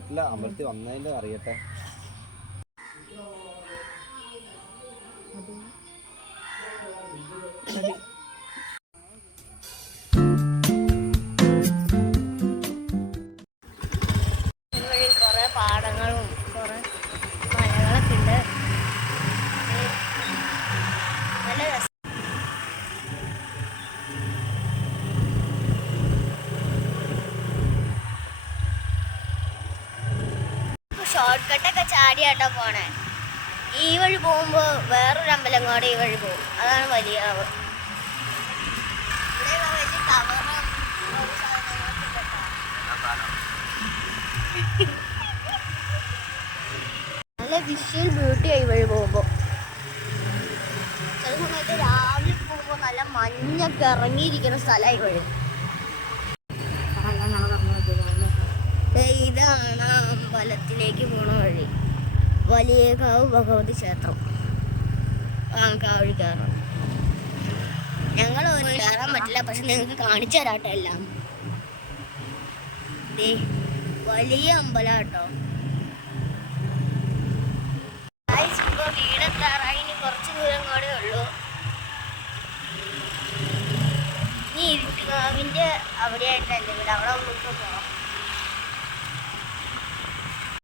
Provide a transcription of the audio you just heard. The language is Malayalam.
അല്ല അമർത്തി വന്നതിൻ്റെ അറിയട്ടെ. കുറെ പാടങ്ങളും കുറെ മലകളൊക്കെ ഉണ്ട്. നല്ല രസം. ഷോർട്ട് കട്ടൊക്കെ ചാടിയാട്ടോ പോണേ. ഈ വഴി പോകുമ്പോൾ വേറൊരു അമ്പലം കൂടെ ഈ വഴി പോകും. അതാണ് വലിയ അളവ്. ഇവിടെ വലിയ ടവറും നല്ല വിഷ്വൽ ബ്യൂട്ടി ആയി വഴി പോകുമ്പോൾ. ചില സമയത്ത് രാവിലെ പോകുമ്പോൾ നല്ല മഞ്ഞൊക്കെ ഇറങ്ങിയിരിക്കുന്ന സ്ഥലമായി വഴി. ഇതാണ് അമ്പലത്തിലേക്ക് പോണ വഴി. വലിയകാവ് ഭഗവതി ക്ഷേത്രം. കാവഴി കയറാം. ഞങ്ങൾ കയറാൻ പറ്റില്ല, പക്ഷെ നിങ്ങൾക്ക് കാണിച്ചു തരാട്ടോ എല്ലാം. വലിയ അമ്പലം കേട്ടോ. ഇപ്പോൾ വീടെത്താറായി. ഇനി കുറച്ച് ദൂരം കൂടെ ഉള്ളൂ. ഇനി ഇരുട്ടുകാവിൻ്റെ അവിടെയായിട്ട് എൻ്റെ വീട്. അവിടെ നമുക്ക് പോകാം.